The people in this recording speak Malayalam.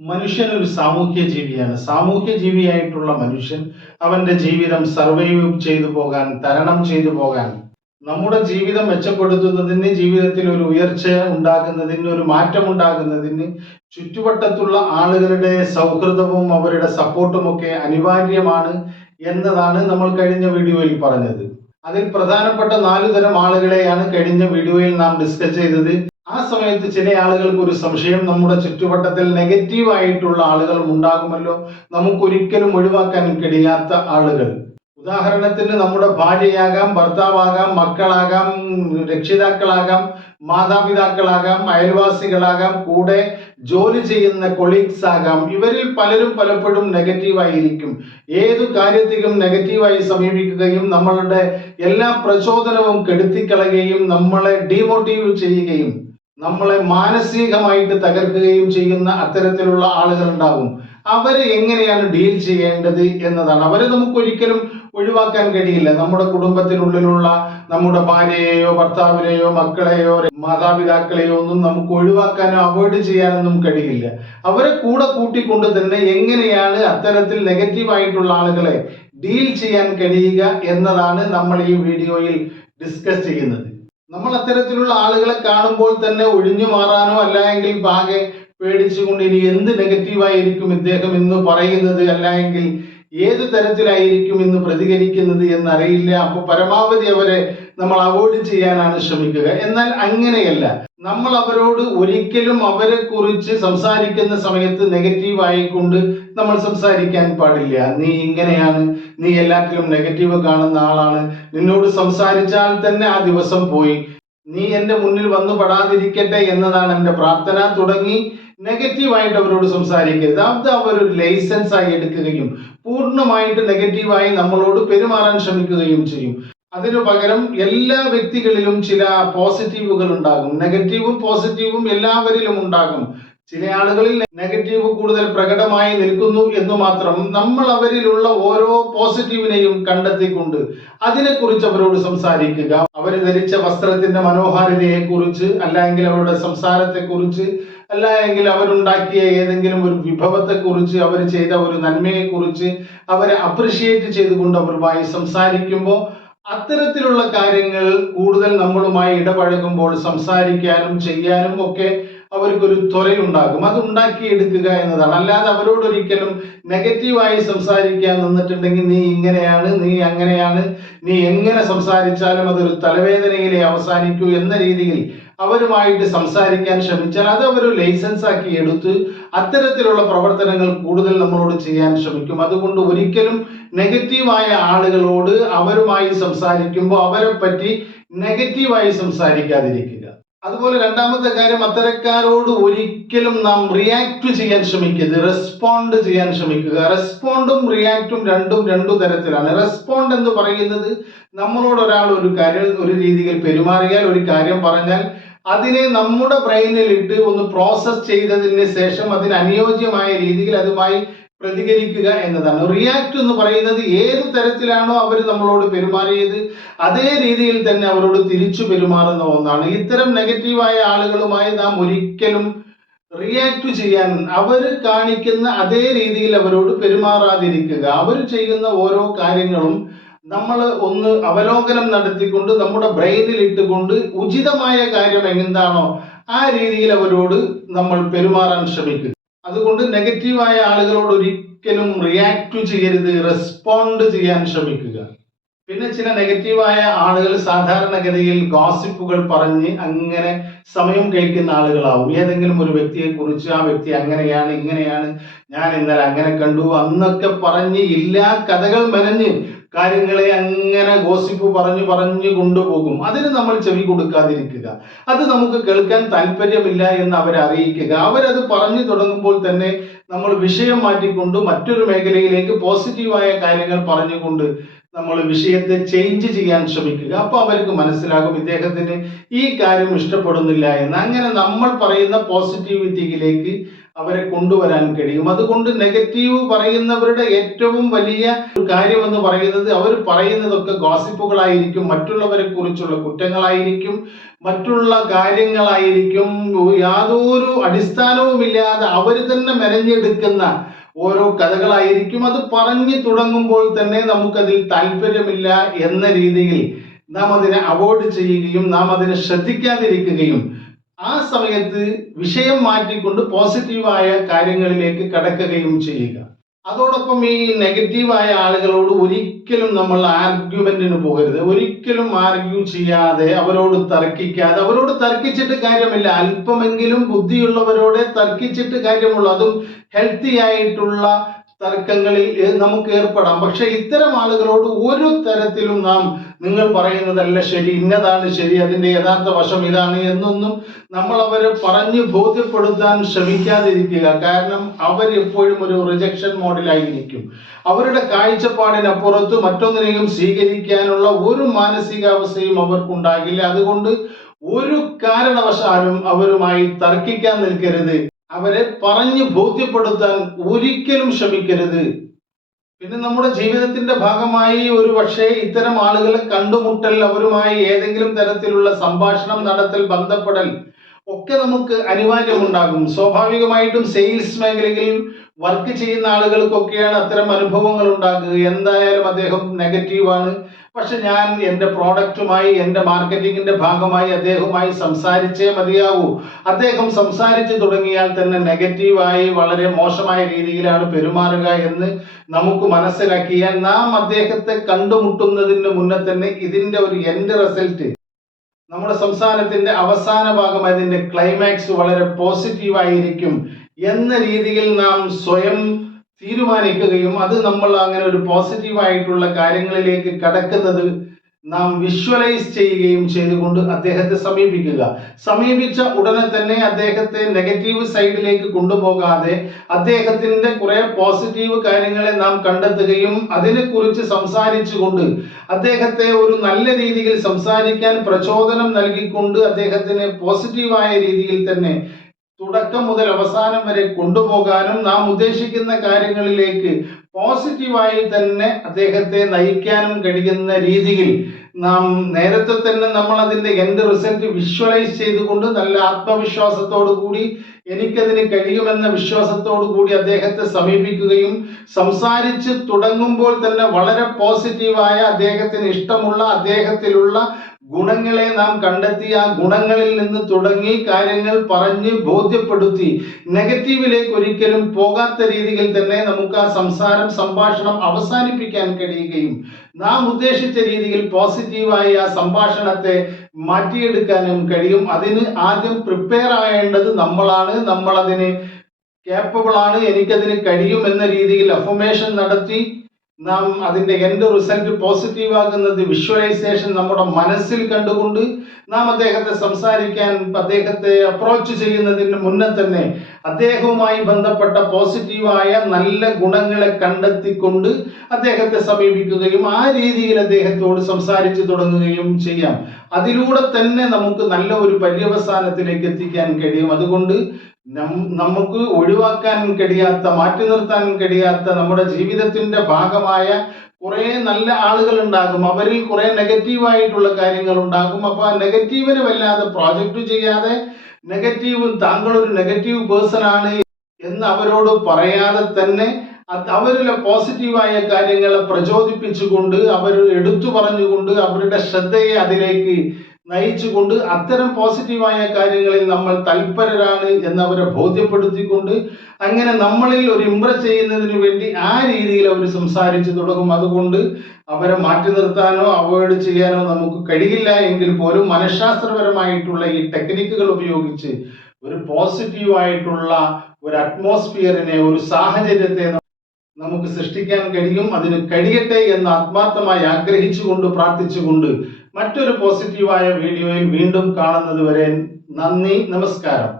മനുഷ്യൻ ഒരു സാമൂഹ്യ ജീവിയാണ്. സാമൂഹ്യ ജീവിയായിട്ടുള്ള മനുഷ്യൻ അവന്റെ ജീവിതം സർവൈവ് ചെയ്തു പോകാൻ, തരണം ചെയ്തു പോകാൻ, നമ്മുടെ ജീവിതം മെച്ചപ്പെടുത്തുന്നതിന്, ജീവിതത്തിൽ ഒരു ഉയർച്ച ഉണ്ടാകുന്നതിന്, ഒരു മാറ്റം ഉണ്ടാകുന്നതിന് ചുറ്റുവട്ടത്തുള്ള ആളുകളുടെ സൗഹൃദവും അവരുടെ സപ്പോർട്ടും ഒക്കെ അനിവാര്യമാണ് എന്നതാണ് നമ്മൾ കഴിഞ്ഞ വീഡിയോയിൽ പറഞ്ഞത്. അതിൽ പ്രധാനപ്പെട്ട 4 തരം ആളുകളെയാണ് കഴിഞ്ഞ വീഡിയോയിൽ നാം ഡിസ്കസ് ചെയ്തത്. ആ സമയത്ത് ചില ആളുകൾക്ക് ഒരു സംശയം, നമ്മുടെ ചുറ്റുവട്ടത്തിൽ നെഗറ്റീവ് ആയിട്ടുള്ള ആളുകളും ഉണ്ടാകുമല്ലോ, നമുക്കൊരിക്കലും ഒഴിവാക്കാൻ കഴിയാത്ത ആളുകൾ. ഉദാഹരണത്തിന് നമ്മുടെ ഭാര്യയാകാം, ഭർത്താവാകാം, മക്കളാകാം, രക്ഷിതാക്കളാകാം, മാതാപിതാക്കളാകാം, അയൽവാസികളാകാം, കൂടെ ജോലി ചെയ്യുന്ന കൊളീഗ്സ് ആകാം. ഇവരിൽ പലരും പലപ്പോഴും നെഗറ്റീവായിരിക്കും. ഏതു കാര്യത്തിലും നെഗറ്റീവായി സമീപിക്കുകയും നമ്മളുടെ എല്ലാ പ്രചോദനവും കെടുത്തിക്കളയുകയും നമ്മളെ ഡീമോട്ടീവ് ചെയ്യുകയും നമ്മളെ മാനസികമായിട്ട് തകർക്കുകയും ചെയ്യുന്ന അത്തരത്തിലുള്ള ആളുകൾ ഉണ്ടാകും. അവരെ എങ്ങനെയാണ് ഡീൽ ചെയ്യേണ്ടത് എന്നതാണ്. അവരെ നമുക്ക് ഒരിക്കലും ഒഴിവാക്കാൻ കഴിയില്ല. നമ്മുടെ കുടുംബത്തിനുള്ളിലുള്ള നമ്മുടെ ഭാര്യയെയോ ഭർത്താവിനെയോ മക്കളെയോ മാതാപിതാക്കളെയോ ഒന്നും നമുക്ക് ഒഴിവാക്കാനോ അവോയ്ഡ് ചെയ്യാനൊന്നും കഴിയില്ല. അവരെ കൂടെ കൂട്ടിക്കൊണ്ട് തന്നെ എങ്ങനെയാണ് അത്തരത്തിൽ നെഗറ്റീവായിട്ടുള്ള ആളുകളെ ഡീൽ ചെയ്യാൻ കഴിയുക എന്നതാണ് നമ്മൾ ഈ വീഡിയോയിൽ ഡിസ്കസ് ചെയ്യുന്നത്. നമ്മൾ അത്തരത്തിലുള്ള ആളുകളെ കാണുമ്പോൾ തന്നെ ഒഴിഞ്ഞു മാറാനോ അല്ലെങ്കിൽ പാകെ പേടിച്ചുകൊണ്ട് ഇനി എന്ത് നെഗറ്റീവായിരിക്കും ഇദ്ദേഹം ഇന്ന് പറയുന്നത്, അല്ലെങ്കിൽ ഏത് തരത്തിലായിരിക്കും ഇന്ന് പ്രതികരിക്കുന്നത് എന്നറിയില്ല, അപ്പോൾ പരമാവധി അവരെ നമ്മൾ അവോയ്ഡ് ചെയ്യാനാണ് ശ്രമിക്കുക. എന്നാൽ അങ്ങനെയല്ല. നമ്മൾ അവരോട് ഒരിക്കലും അവരെ കുറിച്ച് സംസാരിക്കുന്ന സമയത്ത് നെഗറ്റീവ് ആയിക്കൊണ്ട് നമ്മൾ സംസാരിക്കാൻ പാടില്ല. നീ ഇങ്ങനെയാണ്, നീ എല്ലാറ്റിലും നെഗറ്റീവ് കാണുന്ന ആളാണ്, നിന്നോട് സംസാരിച്ചാൽ തന്നെ ആ ദിവസം പോയി, നീ എൻ്റെ മുന്നിൽ വന്നു പെടാതിരിക്കട്ടെ എന്നതാണ് എൻ്റെ പ്രാർത്ഥന തുടങ്ങി നെഗറ്റീവായിട്ട് അവരോട് സംസാരിക്കരുത്. അത് അവരൊരു ലൈസൻസ് ആയി എടുക്കുകയും പൂർണ്ണമായിട്ട് നെഗറ്റീവായി നമ്മളോട് പെരുമാറാൻ ശ്രമിക്കുകയും ചെയ്യും. അതിനു പകരം എല്ലാ വ്യക്തികളിലും ചില പോസിറ്റീവുകൾ ഉണ്ടാകും. നെഗറ്റീവും പോസിറ്റീവും എല്ലാവരിലും ഉണ്ടാകും. ചില ആളുകളിൽ നെഗറ്റീവ് കൂടുതൽ പ്രകടമായി നിൽക്കുന്നു എന്ന് മാത്രം. നമ്മൾ അവരിലുള്ള ഓരോ പോസിറ്റീവിനെയും കണ്ടെത്തിക്കൊണ്ട് അതിനെക്കുറിച്ച് അവരോട് സംസാരിക്കുക. അവർ ധരിച്ച വസ്ത്രത്തിന്റെ മനോഹാരിതയെ കുറിച്ച്, അല്ലെങ്കിൽ അവരുടെ സംസാരത്തെ കുറിച്ച്, അല്ലെങ്കിൽ അവരുണ്ടാക്കിയ ഏതെങ്കിലും ഒരു വിഭവത്തെ കുറിച്ച്, അവർ ചെയ്ത ഒരു നന്മയെ കുറിച്ച് അവരെ അപ്രിഷിയേറ്റ് ചെയ്തുകൊണ്ട് അവരുമായി സംസാരിക്കുമ്പോൾ അത്തരത്തിലുള്ള കാര്യങ്ങൾ കൂടുതൽ നമ്മളുമായി ഇടപഴകുമ്പോൾ സംസാരിക്കാനും ചെയ്യാനും ഒക്കെ അവർക്കൊരു ത്വരയുണ്ടാകും. അത് ഉണ്ടാക്കിയെടുക്കുക എന്നതാണ്. അല്ലാതെ അവരോടൊരിക്കലും നെഗറ്റീവായി സംസാരിക്കാൻ നിന്നിട്ടുണ്ടെങ്കിൽ നീ ഇങ്ങനെയാണ്, നീ അങ്ങനെയാണ്, നീ എങ്ങനെ സംസാരിച്ചാലും അതൊരു തലവേദനയിലെ അവസാനിക്കൂ എന്ന രീതിയിൽ അവരുമായിട്ട് സംസാരിക്കാൻ ശ്രമിച്ചാൽ അത് അവർ ലൈസൻസ് ആക്കി എടുത്ത് അത്തരത്തിലുള്ള പ്രവർത്തനങ്ങൾ കൂടുതൽ നമ്മളോട് ചെയ്യാൻ ശ്രമിക്കും. അതുകൊണ്ട് ഒരിക്കലും നെഗറ്റീവായ ആളുകളോട് അവരുമായി സംസാരിക്കുമ്പോൾ അവരെ പറ്റി നെഗറ്റീവായി സംസാരിക്കാതിരിക്കുക. അതുപോലെ രണ്ടാമത്തെ കാര്യം, അത്തരക്കാരോട് ഒരിക്കലും നാം റിയാക്ട് ചെയ്യാൻ ശ്രമിക്കരുത്, റെസ്പോണ്ട് ചെയ്യാൻ ശ്രമിക്കുക. റെസ്പോണ്ടും റിയാക്റ്റും രണ്ടു തരത്തിലാണ്. റെസ്പോണ്ട് എന്ന് പറയുന്നത് നമ്മളോട് ഒരാൾ ഒരു കാര്യം ഒരു രീതിയിൽ പെരുമാറിയാൽ, ഒരു കാര്യം പറഞ്ഞാൽ അതിനെ നമ്മുടെ ബ്രെയിനിൽ ഇട്ട് ഒന്ന് പ്രോസസ് ചെയ്തതിന് ശേഷം അതിന് അനുയോജ്യമായ രീതിയിൽ അതുമായി പ്രതികരിക്കുക എന്നതാണ്. റിയാക്ട് എന്ന് പറയുന്നത് ഏത് തരത്തിലാണോ അവർ നമ്മളോട് പെരുമാറിയത് അതേ രീതിയിൽ തന്നെ അവരോട് തിരിച്ചു പെരുമാറുന്ന ഒന്നാണ്. ഇത്തരം നെഗറ്റീവായ ആളുകളുമായി നാം ഒരിക്കലും റിയാക്ട് ചെയ്യാൻ, അവർ കാണിക്കുന്ന അതേ രീതിയിൽ അവരോട് പെരുമാറാതിരിക്കുക. അവർ ചെയ്യുന്ന ഓരോ കാര്യങ്ങളും നമ്മൾ ഒന്ന് അവലോകനം നടത്തിക്കൊണ്ട് നമ്മുടെ ബ്രെയിനിൽ ഇട്ടുകൊണ്ട് ഉചിതമായ കാര്യം എന്താണോ ആ രീതിയിൽ അവരോട് നമ്മൾ പെരുമാറാൻ ശ്രമിക്കുക. അതുകൊണ്ട് നെഗറ്റീവായ ആളുകളോട് ഒരിക്കലും റിയാക്ട് ചെയ്യരുത്, റെസ്പോണ്ട് ചെയ്യാൻ ശ്രമിക്കുക. പിന്നെ ചില നെഗറ്റീവായ ആളുകൾ സാധാരണഗതിയിൽ ഗോസിപ്പുകൾ പറഞ്ഞ് അങ്ങനെ സമയം കഴിക്കുന്ന ആളുകളാവും. ഏതെങ്കിലും ഒരു വ്യക്തിയെ കുറിച്ച്, ആ വ്യക്തി അങ്ങനെയാണ് ഇങ്ങനെയാണ്, ഞാൻ ഇന്നലെ അങ്ങനെ കണ്ടു അന്നൊക്കെ പറഞ്ഞ് ഇല്ലാ കഥകൾ മെനഞ്ഞ് കാര്യങ്ങളെ അങ്ങനെ ഗോസിപ്പ് പറഞ്ഞു കൊണ്ടുപോകും. അതിന് നമ്മൾ ചെവി കൊടുക്കാതിരിക്കുക. അത് നമുക്ക് കേൾക്കാൻ താല്പര്യമില്ല എന്ന് അവരെ അറിയിക്കുക. അവരത് പറഞ്ഞു തുടങ്ങുമ്പോൾ തന്നെ നമ്മൾ വിഷയം മാറ്റിക്കൊണ്ട് മറ്റൊരു മേഖലയിലേക്ക് പോസിറ്റീവായ കാര്യങ്ങൾ പറഞ്ഞുകൊണ്ട് നമ്മൾ വിഷയത്തെ ചേഞ്ച് ചെയ്യാൻ ശ്രമിക്കുക. അപ്പൊ അവർക്ക് മനസ്സിലാകും ഇദ്ദേഹത്തിന് ഈ കാര്യം ഇഷ്ടപ്പെടുന്നില്ല എന്ന്. അങ്ങനെ നമ്മൾ പറയുന്ന പോസിറ്റിവിറ്റിയിലേക്ക് അവരെ കൊണ്ടുവരാൻ കഴിയും. അതുകൊണ്ട് നെഗറ്റീവ് പറയുന്നവരുടെ ഏറ്റവും വലിയ ഒരു കാര്യം എന്ന് പറയുന്നത് അവർ പറയുന്നതൊക്കെ ഗോസിപ്പുകളായിരിക്കും, മറ്റുള്ളവരെ കുറിച്ചുള്ള കുറ്റങ്ങളായിരിക്കും, മറ്റുള്ള കാര്യങ്ങളായിരിക്കും. യാതൊരു അടിസ്ഥാനവുമില്ലാതെ അവർ തന്നെ മെനഞ്ഞെടുക്കുന്ന ഓരോ കഥകളായിരിക്കും. അത് പറഞ്ഞു തുടങ്ങുമ്പോൾ തന്നെ നമുക്കതിൽ താല്പര്യമില്ല എന്ന രീതിയിൽ നാം അതിനെ അവോയ്ഡ് ചെയ്യുകയും നാം അതിനെ ശ്രദ്ധിക്കാതിരിക്കുകയും ആ സമയത്ത് വിഷയം മാറ്റിക്കൊണ്ട് പോസിറ്റീവായ കാര്യങ്ങളിലേക്ക് കടക്കുകയും ചെയ്യുക. അതോടൊപ്പം ഈ നെഗറ്റീവായ ആളുകളോട് ഒരിക്കലും നമ്മൾ ആർഗ്യുമെന്റിന് പോകരുത്. ഒരിക്കലും ആർഗ്യൂ ചെയ്യാതെ അവരോട് തർക്കിക്കാതെ, അവരോട് തർക്കിച്ചിട്ട് കാര്യമില്ല. അല്പമെങ്കിലും ബുദ്ധിയുള്ളവരോടെ തർക്കിച്ചിട്ട് കാര്യമുള്ളൂ. അതും ഹെൽത്തി ആയിട്ടുള്ള തർക്കങ്ങളിൽ നമുക്ക് ഏർപ്പെടാം. പക്ഷെ ഇത്തരം ആളുകളോട് ഒരു തരത്തിലും നാം നിങ്ങൾ പറയുന്നതല്ല ശരി, ഇന്നതാണ് ശരി, അതിന്റെ യഥാർത്ഥ വശം ഇതാണ് എന്നൊന്നും നമ്മൾ അവരെ പറഞ്ഞ് ബോധ്യപ്പെടുത്താൻ ശ്രമിക്കാതിരിക്കുക. കാരണം അവർ എപ്പോഴും ഒരു റിജക്ഷൻ മോഡിലായിരിക്കും. അവരുടെ കാഴ്ചപ്പാടിനപ്പുറത്ത് മറ്റൊന്നിനെയും സ്വീകരിക്കാനുള്ള ഒരു മാനസികാവസ്ഥയും അവർക്കുണ്ടാകില്ല. അതുകൊണ്ട് ഒരു കാരണവശാലും അവരുമായി തർക്കിക്കാൻ നിൽക്കരുത്. അവരെ പറഞ്ഞ് ബോധ്യപ്പെടുത്താൻ ഒരിക്കലും ശ്രമിക്കരുത്. പിന്നെ നമ്മുടെ ജീവിതത്തിന്റെ ഭാഗമായി ഒരു പക്ഷേ ഇത്തരം ആളുകളെ കണ്ടുമുട്ടൽ, അവരുമായി ഏതെങ്കിലും തരത്തിലുള്ള സംഭാഷണം നടത്തൽ, ബന്ധപ്പെടൽ ഒക്കെ നമുക്ക് അനിവാര്യമുണ്ടാകും. സ്വാഭാവികമായിട്ടും സെയിൽസ് മേഖലയിൽ വർക്ക് ചെയ്യുന്ന ആളുകൾക്കൊക്കെയാണ് അത്തരം അനുഭവങ്ങൾ ഉണ്ടാകുക. എന്തായാലും അദ്ദേഹം നെഗറ്റീവാണ്, പക്ഷെ ഞാൻ എൻ്റെ പ്രോഡക്റ്റുമായി, എൻ്റെ മാർക്കറ്റിങ്ങിന്റെ ഭാഗമായി അദ്ദേഹവുമായി സംസാരിച്ചേ മതിയാവൂ. അദ്ദേഹം സംസാരിച്ചു തുടങ്ങിയാൽ തന്നെ നെഗറ്റീവായി വളരെ മോശമായ രീതിയിലാണ് പെരുമാറുക എന്ന് നമുക്ക് മനസ്സിലാക്കിയാൽ നാം അദ്ദേഹത്തെ കണ്ടുമുട്ടുന്നതിന് മുന്നേ തന്നെ ഇതിന്റെ ഒരു എൻഡ് റിസൾട്ട്, നമ്മുടെ സംസാരത്തിന്റെ അവസാന ഭാഗം, അതിന്റെ ക്ലൈമാക്സ് വളരെ പോസിറ്റീവായിരിക്കും എന്ന രീതിയിൽ നാം സ്വയം തീരുമാനിക്കുകയും അത് നമ്മൾ അങ്ങനെ ഒരു പോസിറ്റീവായിട്ടുള്ള കാര്യങ്ങളിലേക്ക് കടക്കുന്നത് നാം വിഷ്വലൈസ് ചെയ്യുകയും ചെയ്തുകൊണ്ട് അദ്ദേഹത്തെ സമീപിക്കുക. സമീപിച്ച ഉടനെ തന്നെ അദ്ദേഹത്തെ നെഗറ്റീവ് സൈഡിലേക്ക് കൊണ്ടുപോകാതെ അദ്ദേഹത്തിന്റെ കുറെ പോസിറ്റീവ് കാര്യങ്ങളെ നാം കണ്ടെത്തുകയും അതിനെക്കുറിച്ച് സംസാരിച്ചുകൊണ്ട് അദ്ദേഹത്തെ ഒരു നല്ല രീതിയിൽ സംസാരിക്കാൻ പ്രചോദനം നൽകിക്കൊണ്ട് അദ്ദേഹത്തിന് പോസിറ്റീവായ രീതിയിൽ തന്നെ തുടക്കം മുതൽ അവസാനം വരെ കൊണ്ടുപോകാനും നാം ഉദ്ദേശിക്കുന്ന കാര്യങ്ങളിലേക്ക് പോസിറ്റീവായി തന്നെ അദ്ദേഹത്തെ നയിക്കാനും കഴിയുന്ന രീതിയിൽ നാം നേരത്തെ തന്നെ നമ്മൾ അതിന്റെ എൻഡ് റിസൾട്ട് വിഷ്വലൈസ് ചെയ്തുകൊണ്ട് നല്ല ആത്മവിശ്വാസത്തോടു കൂടി എനിക്കതിന് കഴിയുമെന്ന വിശ്വാസത്തോടു കൂടി അദ്ദേഹത്തെ സമീപിക്കുകയും സംസാരിച്ച് തുടങ്ങുമ്പോൾ തന്നെ വളരെ പോസിറ്റീവായ, അദ്ദേഹത്തിന് ഇഷ്ടമുള്ള, അദ്ദേഹത്തിലുള്ള ഗുണങ്ങളെ നാം കണ്ടെത്തി ആ ഗുണങ്ങളിൽ നിന്ന് തുടങ്ങി കാര്യങ്ങൾ പറഞ്ഞ് ബോധ്യപ്പെടുത്തി നെഗറ്റീവിലേക്ക് ഒരിക്കലും പോകാത്ത രീതിയിൽ തന്നെ നമുക്ക് ആ സംഭാഷണം അവസാനിപ്പിക്കാൻ കഴിയുകയും നാം ഉദ്ദേശിച്ച രീതിയിൽ പോസിറ്റീവായി ആ സംഭാഷണത്തെ മാറ്റിയെടുക്കാനും കഴിയും. അതിന് ആദ്യം പ്രിപ്പയർ ആവേണ്ടത് നമ്മളാണ്. നമ്മൾ അതിന് കേപ്പബിൾ ആണ്, എനിക്കതിന് കഴിയും എന്ന രീതിയിൽ അഫർമേഷൻ നടത്തി നാം അതിന്റെ എൻഡ് റിസൾട്ട് പോസിറ്റീവ് ആകുന്നത് വിഷ്വലൈസേഷൻ നമ്മുടെ മനസ്സിൽ കണ്ടുകൊണ്ട് നാം അദ്ദേഹത്തെ സംസാരിക്കാൻ, അദ്ദേഹത്തെ അപ്രോച്ച് ചെയ്യുന്നതിന് മുന്നേ തന്നെ അദ്ദേഹവുമായി ബന്ധപ്പെട്ട പോസിറ്റീവായ നല്ല ഗുണങ്ങളെ കണ്ടെത്തിക്കൊണ്ട് അദ്ദേഹത്തെ സമീപിക്കുകയും ആ രീതിയിൽ അദ്ദേഹത്തോട് സംസാരിച്ചു തുടങ്ങുകയും ചെയ്യാം. അതിലൂടെ തന്നെ നമുക്ക് നല്ല ഒരു പര്യവസാനത്തിലേക്ക് എത്തിക്കാൻ കഴിയും. അതുകൊണ്ട് നമുക്ക് ഒഴിവാക്കാൻ കഴിയാത്ത, മാറ്റി നിർത്താൻ കഴിയാത്ത, നമ്മുടെ ജീവിതത്തിന്റെ ഭാഗമായ കുറെ നല്ല ആളുകൾ ഉണ്ടാകും. അവരിൽ കുറെ നെഗറ്റീവായിട്ടുള്ള കാര്യങ്ങൾ ഉണ്ടാകും. അപ്പൊ ആ നെഗറ്റീവിനെ വല്ലാതെ പ്രോജക്റ്റ് ചെയ്യാതെ, താങ്കളൊരു നെഗറ്റീവ് പേഴ്സൺ ആണ് എന്ന് അവരോട് പറയാതെ തന്നെ അവരിലെ പോസിറ്റീവായ കാര്യങ്ങളെ പ്രചോദിപ്പിച്ചുകൊണ്ട്, അവർ എടുത്തു പറഞ്ഞുകൊണ്ട്, അവരുടെ ശ്രദ്ധയെ അതിലേക്ക് നയിച്ചുകൊണ്ട് അത്തരം പോസിറ്റീവായ കാര്യങ്ങളിൽ നമ്മൾ തൽപരരാണ് എന്നവരെ ബോധ്യപ്പെടുത്തിക്കൊണ്ട് അങ്ങനെ നമ്മളിൽ ഒരു ഇംപ്രസ് ചെയ്യുന്നതിന് വേണ്ടി ആ രീതിയിൽ അവർ സംസാരിച്ചു തുടങ്ങും. അതുകൊണ്ട് അവരെ മാറ്റി നിർത്താനോ അവോയ്ഡ് ചെയ്യാനോ നമുക്ക് കഴിയില്ല എങ്കിൽ പോലും മനഃശാസ്ത്രപരമായിട്ടുള്ള ഈ ടെക്നിക്കുകൾ ഉപയോഗിച്ച് ഒരു പോസിറ്റീവായിട്ടുള്ള ഒരു അറ്റ്മോസ്ഫിയറിനെ, ഒരു സാഹചര്യത്തെ നമുക്ക് സൃഷ്ടിക്കാൻ കഴിയും. അതിന് കഴിയട്ടെ എന്ന് ആത്മാർത്ഥമായി ആഗ്രഹിച്ചുകൊണ്ട്, പ്രാർത്ഥിച്ചുകൊണ്ട് മറ്റൊരു പോസിറ്റീവായ വീഡിയോയിൽ വീണ്ടും കാണുന്നത് വരെ നന്ദി, നമസ്കാരം.